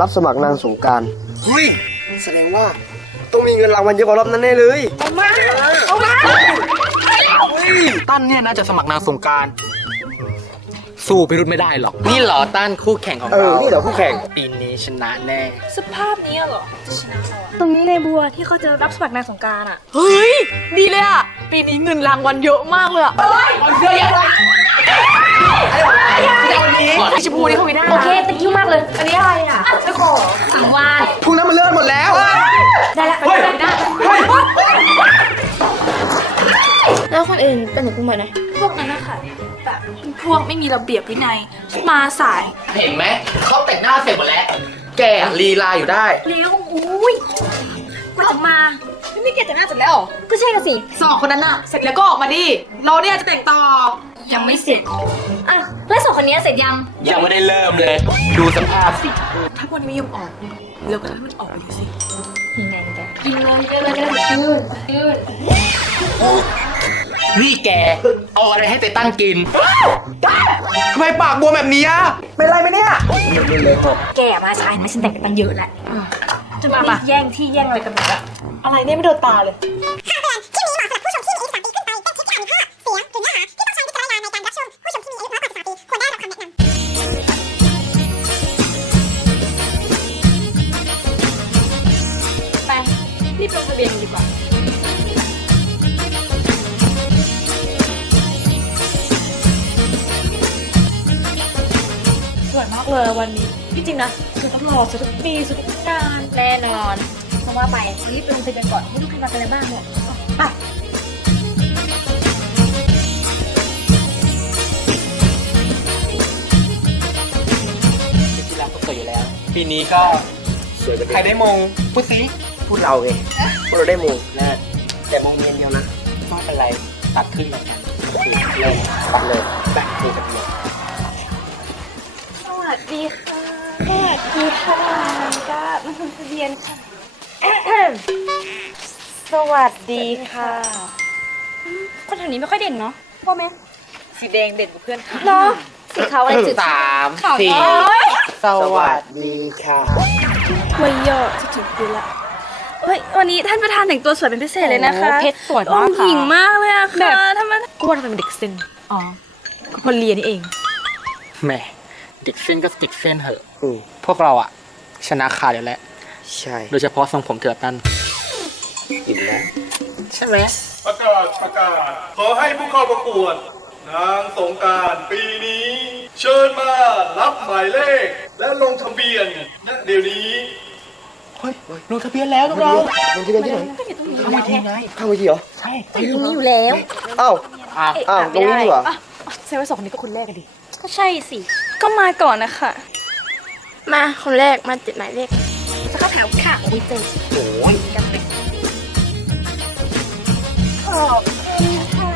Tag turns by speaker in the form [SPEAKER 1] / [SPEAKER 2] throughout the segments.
[SPEAKER 1] รับสมัครนางสงกราร
[SPEAKER 2] เฮ้ย
[SPEAKER 1] แสดงว่าต้องมีเงินรางวัลเยอะกว่ารอบนั้นแน่เลย
[SPEAKER 2] ตั้นเนี่ยน่าจะสมัครนางสงกรารสู้พิรุธไม่ได้หรอก นี่เหรอตั้นคู่แข่งของ
[SPEAKER 1] เออ
[SPEAKER 2] เรา
[SPEAKER 1] นี่เหรอคู่แข่ง
[SPEAKER 2] ปีนี้ชนะแน่
[SPEAKER 3] สภาพนี้เหรอจะชนะเราอะตรงนี้ในบัวที่เขาจะรับสมัครนางสงกรารอะ เฮ้ย ดีเลยอะ ปีนี้เงินรางวัลเยอะมากเลยอะ
[SPEAKER 2] ไอชมพูนี่เขาไม่ได้
[SPEAKER 3] โอเคตะกิ้วมากเลย อันนี้อะไรอะเจ้าของสามวาน
[SPEAKER 1] พวกนั้นมันเลื่อนหมดแล้ว
[SPEAKER 3] ได้ละไปได้ได้แล้วคนอื่นเป็นเหมือนกูไหมนะพวกนั้นนะคะแบบพวกไม่มีระเบียบวินัย มาสาย
[SPEAKER 2] เห็นไหมเขาแต่งหน้าเสร็จหมดแล้ว แกลีลาอยู่ได้
[SPEAKER 3] เร็วอุ้ยกว่าจะมา
[SPEAKER 4] นี่แกแต่งหน้าเสร็จแล้วเหรอ
[SPEAKER 3] ก็ใช่ละสิ
[SPEAKER 4] สองคนนั้นอะเสร็จแล้วก็ออกมาดิ เราเนี่ยจะแต่งต่อ
[SPEAKER 3] ยังไม่เสร็จอะ แล้วสองคนนี้เสร็จยัง
[SPEAKER 2] ยังไม่ได้เริ่มเลย ดูสภาพสิ
[SPEAKER 4] ถ้าวันนี้ไม่ยอมออกเราก็ทำให้มันออกไปอยู่สิ
[SPEAKER 3] ยังไงแกกินเลยกินเลยกินเลยยืดยืด
[SPEAKER 2] นี่แก เอาอะไรให้เตตั้งกินทำไมปากบวมแบบนี้อะเป็นไรไหมเนี่ย
[SPEAKER 3] แกมาช้าเห็นไหมฉันแต่งไปตั้งเยอะแล้วจะมาแย่งที่แย่งอะไรกันหมดอะ
[SPEAKER 4] อะไรเนี่ยไม่โดนตาเลย
[SPEAKER 5] สวย
[SPEAKER 4] มากเลยวันนี้ที่จริงนะคือต้องรอสุดทุกปีสุดทุกงาน
[SPEAKER 3] แน่นอนเพราะว่าไปรีบลงทะเบียนก่อนไม่รู้ใครมากันแล้วบ้างเนี่ย
[SPEAKER 4] ไป
[SPEAKER 2] ที่แล้วก็สวยอยู่แล้ว ปีนี้ก็
[SPEAKER 1] สวยกัน
[SPEAKER 2] ใครได้มงพูดสิ
[SPEAKER 1] พูดเราเองพวกเราได้โมง
[SPEAKER 2] แน่
[SPEAKER 1] แต่โมงเมียนเดียวนะ
[SPEAKER 2] ไม่เป็นไรตัดครึ่งแล้วกันโอเค
[SPEAKER 1] เริ่มปัดเลยแบ่งคู่กันเลย
[SPEAKER 3] สวัส ดีค่ะสวัสดีค่ะก็มาลงทะเบียนค่ะ
[SPEAKER 4] สวัสดีค่ะ
[SPEAKER 3] คนแถวนี้ไม่ค่อยเด่นเนาะพ่อแม่
[SPEAKER 4] สีแดงเด่นกว่าเพื่อนค่ะ
[SPEAKER 3] เนาะสีขาวอะไรจืด
[SPEAKER 2] สาม
[SPEAKER 3] ขาว
[SPEAKER 2] สี่
[SPEAKER 3] น้อย
[SPEAKER 2] สวัสดี
[SPEAKER 1] ดีค่ะ
[SPEAKER 3] วัยยอดจะจุดดูละเฮ้ยวันนี้ท่านประธานแต่งตัวสวยเป็นพิเศษเลยนะคะ
[SPEAKER 4] โอ้เพชรสวยมาก
[SPEAKER 3] องค์หญิง
[SPEAKER 4] ค่ะ
[SPEAKER 3] มากเลยอะ
[SPEAKER 4] แบ
[SPEAKER 3] ค่ะ
[SPEAKER 4] บ
[SPEAKER 3] ท่านประธาน
[SPEAKER 4] กูว่าทำไมเป็นเด็กเส้นอ๋อก็พอเรียนนี่เอง
[SPEAKER 2] แหม่ เด็กเส้นก็เด็กเส้นเหอะ
[SPEAKER 1] อืม
[SPEAKER 2] พวกเราอะชนะขาดอยู่แล้ว
[SPEAKER 1] ใช่
[SPEAKER 2] โดยเฉพาะทรงผมเถื่อตัน
[SPEAKER 1] อิ่มแล้ว
[SPEAKER 2] ใช่ไหม
[SPEAKER 6] ประกาศประกาศ ขอให้ผู้เข้าประกวด นางสงกรารปีนี้ เชิญมารับหมายเลข และลงทะเบียนณเดี๋ยวนี้
[SPEAKER 2] เฮ้ยลงทะเบียนแล้วพวกเรา
[SPEAKER 1] ลงทะเบียนที่ไหน
[SPEAKER 2] ทำไมทีไง
[SPEAKER 1] ข้างเวทีเหรอ
[SPEAKER 2] ใช่
[SPEAKER 3] แต่ตรงนี้อยู่แล้ว
[SPEAKER 1] อ้าว
[SPEAKER 2] อะ
[SPEAKER 1] อ้าว ตรงนี้ดีกว่า
[SPEAKER 4] เซเว่นสองคนนี้ก็คนแรกกันดิ
[SPEAKER 3] ก็ใช่สิ ก็มาก่อนนะคะ มาคนแรกมาเจ็ดหมายเลขจะเข้าแถวค่ะอุ้ยเจ
[SPEAKER 2] โอ้ย
[SPEAKER 3] ขอบคุณค่ะ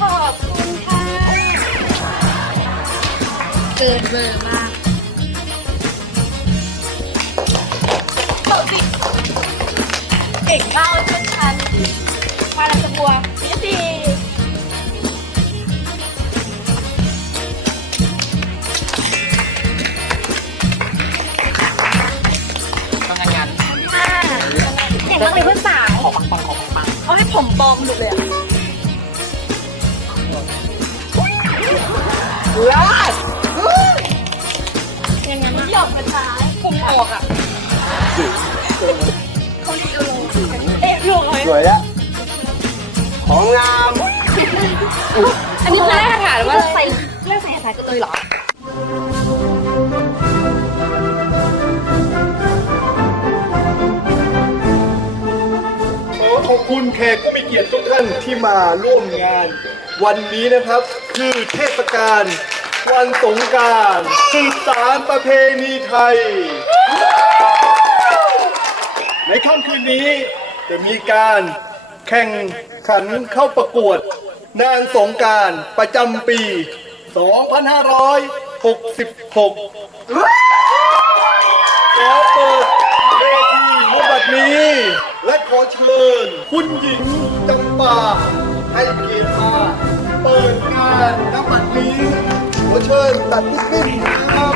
[SPEAKER 3] ขอบคุณค่ะเกินเบอร์มาก เก่งมาเลยคุณชันมาแล้วจะบัวนี่สิ
[SPEAKER 2] ต้องงาน
[SPEAKER 3] เก่งมากเลยเพื่อนสาว
[SPEAKER 2] ขอปังปังขอปังปัง
[SPEAKER 3] เขาให้ผมปลอมหมดเลยอะ
[SPEAKER 2] ลาด
[SPEAKER 3] ยังไงหยอกกระชายผมออกอะ เอ๊ะลงเลย
[SPEAKER 1] สวยแล้ว ของงาม
[SPEAKER 3] อันนี้คือแรกคาถาหรือว่าใส่เรื่องใส่คาถากันเลยเหรอ
[SPEAKER 6] ขอขอบคุณแขกผู้มีเกียรติทุกท่านที่มาร่วมงาน วันนี้นะครับคือเทศกาลวันสงกรารสืบสารประเพณีไทย ในค่ำคืนนี้ จะมีการแข่งขันเข้าประกวด นางสงการประจำปี 2566ขอเปิดเวทีในบัดนี้ และขอเชิญ คุณหญิงจำปา ให้เกียรติมาเปิดงานในบัดนี้ ขอเชิญตัดที่ขึ้นครับ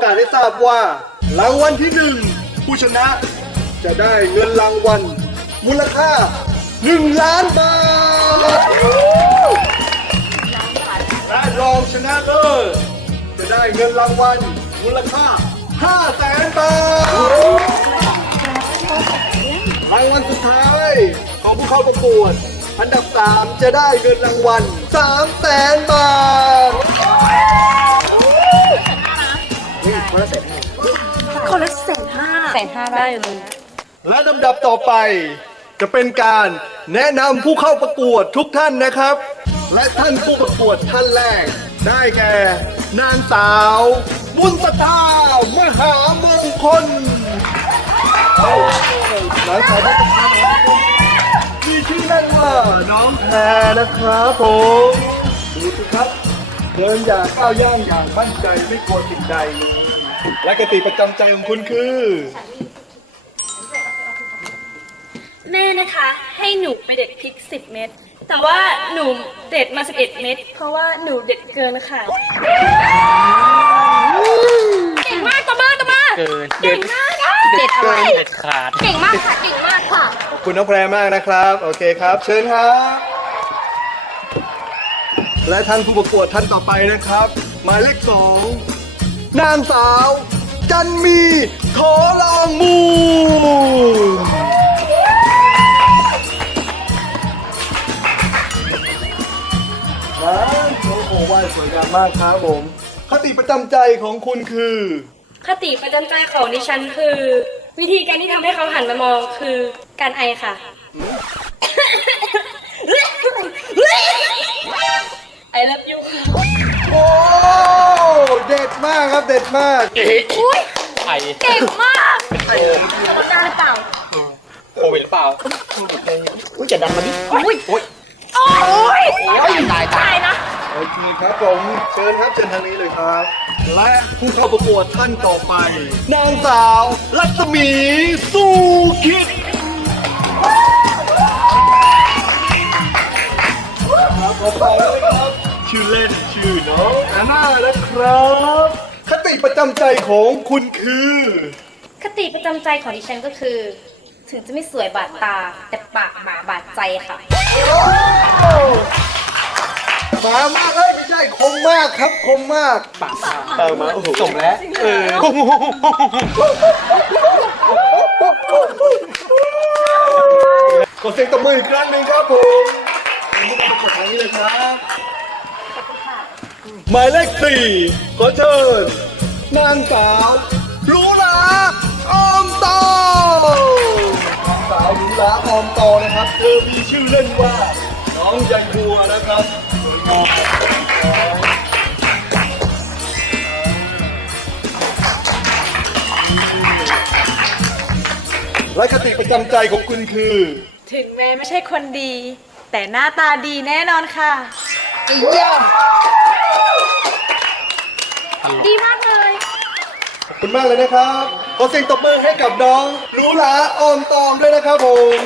[SPEAKER 6] ประกาศให้ทราบว่ารางวัลที่หนึ่งผู้ชนะจะได้เงินรางวัลมูลค่า 1 ล้านบาทและรองชนะเลิศจะได้เงินรางวัลมูลค่า 5 แสนบาท รางวัลสุดท้ายของผู้เข้าประกวด อันดับ 3 จะได้เงินรางวัล3แสนบาท
[SPEAKER 4] ได้เลย
[SPEAKER 6] และลำดับต่อไปจะเป็นการแนะนำผู้เข้าประกวดทุกท่านนะครับ และท่านผู้ประกวดท่านแรก ได้แก่ นางสาวบุญสตามหามงคลนางสาวบุญสตามหามงคลมีชื่อเล่นว่าน้องแพรนะครับผมดูสิครับเดินอย่างก้าวย่างอย่างมั่นใจไม่กลัวสิ่งใดและกติประจำใจของคุณคือ
[SPEAKER 3] แม่นะคะ ให้หนูไปเด็ดพริก10เม็ดแต่ว่าหนูเด็ดมา11เม็ดเพราะว่าหนูเด็ดเกินค่ะเก่งมากตบมือตบมือ
[SPEAKER 2] เกิน
[SPEAKER 3] เก่งมากอะ
[SPEAKER 2] เด็ดเกินเด็ดขาด
[SPEAKER 3] เก่งมากค่ะเก่งมากค่ะ
[SPEAKER 6] ขอบคุณน้องแพรมากนะครับ โอเคครับ เชิญครับ และท่านผู้ประกวดท่านต่อไปนะครับ หมายเลขสองนางสาว จันมีขอลอง มมากครับผม คติประจำใจของคุณคือ
[SPEAKER 3] คติประจำใจของดิฉันคือ วิธีการที่ทำให้เขาหันมามองคือการไอค่ะ ไอเลิฟยูค่ะ
[SPEAKER 6] โอ้เด็ดมากครับเด็ดมาก
[SPEAKER 2] ไข่
[SPEAKER 3] เก่งมากกรรมการหรือเปล่า
[SPEAKER 2] โควิดหรือเปล่า
[SPEAKER 3] อุ้ยโอ้ย
[SPEAKER 2] โอ้ยตายตาย
[SPEAKER 3] ตายนะ
[SPEAKER 6] โอเคครับผม เชิญครับเชิญทางนี้เลยครับ และผู้เข้าประกวดท่านต่อไป นางสาว รัศมีสู้คิดครับต่อไปนะครับ ชื่อเล่นชื่อน้องอาน่านะครับ คติประจำใจของคุณคือ
[SPEAKER 3] คติประจำใจของดิฉันก็คือ ถึงจะไม่สวยบาดตา แต่ปากหมาบาดใจค่ะ
[SPEAKER 6] มามากเอ้ยไม่ใช่คมมากครับคมมากปากปากมาโอ้โห
[SPEAKER 2] สมแล้วเออ
[SPEAKER 6] ขอเสียงตบมืออีกครั้งหนึ่งครับผมนี่ก็ประกดทางนี้เลยครับหมายเลขสี่ขอเชิญนางสาวลูลาออมโตนางสาวลูลาออมโตนะครับเธอมีชื่อเล่นว่าน้องยันบัวนะครับสวยงาม และคติประจำใจของคุณคือ
[SPEAKER 4] ถึงแม้ไม่ใช่คนดี แต่หน้าตาดีแน่นอนค่ะ
[SPEAKER 3] ดีมากเลย
[SPEAKER 6] ขอบคุณมากเลยนะครับ ขอเสียงตบมือให้กับน้องหรูหราออมตองด้วยนะครับผม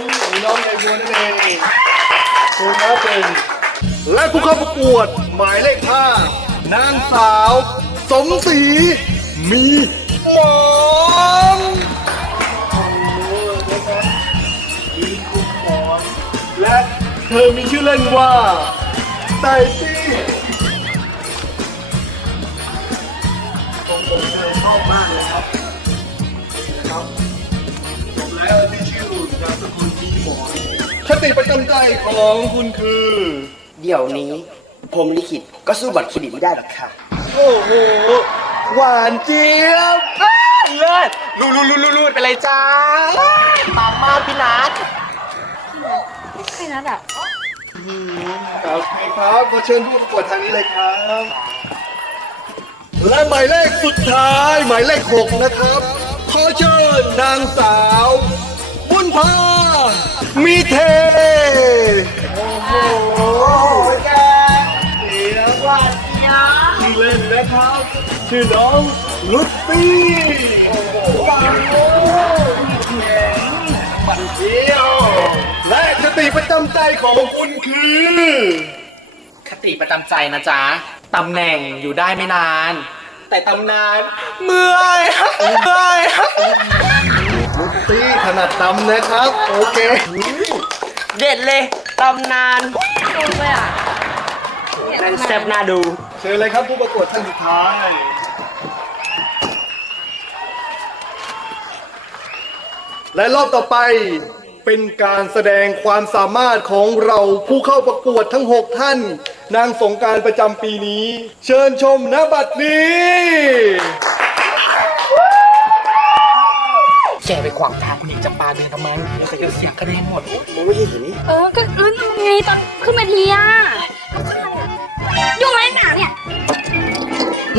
[SPEAKER 6] น้องในบัวนั่นเองขอบคุณครับเป็น และผู้เข้าประกวดหมายเลขห้านางสาว สมศรีมีหมอนมีคุณหมอนและเธอมีชื่อเล่นว่าไตตี้ผมผมเธอชอบมากเลยครับนี่นะครับผมแล้วที่ชื่อนามสกุลมีหมอนคติประจำใจของคุณคือ
[SPEAKER 1] เดี๋ยวนี้ ผมลิขิตก็สู้บัตรเครดิตไม่ได้หรอกค่ะ
[SPEAKER 6] โอ้โห หวานเจี๊ยบ
[SPEAKER 2] เลิศรูดรูดรูดรูดไปเลยจ้าปังมากพี่นัท
[SPEAKER 3] ใครนัดอะ
[SPEAKER 6] โอเคครับขอเชิญผู้ประกวดทางนี้เลยครับ และหมายเลขสุดท้าย หมายเลขหกนะครับ ขอเชิญนางสาวบุญพา มีเทโอ้โหแกเสียงหวานเจี๊ยบเล่นนะครับ ชื่อน้องลุตตี้โอ้โหว้าวมันเทียวและคติประจำใจของคุณคือ
[SPEAKER 2] คติประจำใจนะจ๊ะตำแหน่งอยู่ได้ไม่นาน แต่ตำนานเมื่อยเมื่อย
[SPEAKER 6] ตตี้ถนัดดำนะครับ โอเค
[SPEAKER 1] เด็ดเลยตำนานนั่นแซ่บน่าดู
[SPEAKER 6] เชิญเลยครับผู้ประกวดท่านสุดท้าย และรอบต่อไปเป็นการแสดงความสามารถของเราผู้เข้าประกวดทั้ง 6 ท่าน นางสงกรารประจำปีนี้ เชิญชมณบัดนี้
[SPEAKER 2] ขวางทางคนอื่นจะปาเดินทำไมแล้วก็จะเสียคะแนนหมด
[SPEAKER 3] เออก็แล้วทำไงตอนขึ้นมาทีอะยุ่งอะไรหนาเนี่ย
[SPEAKER 6] โ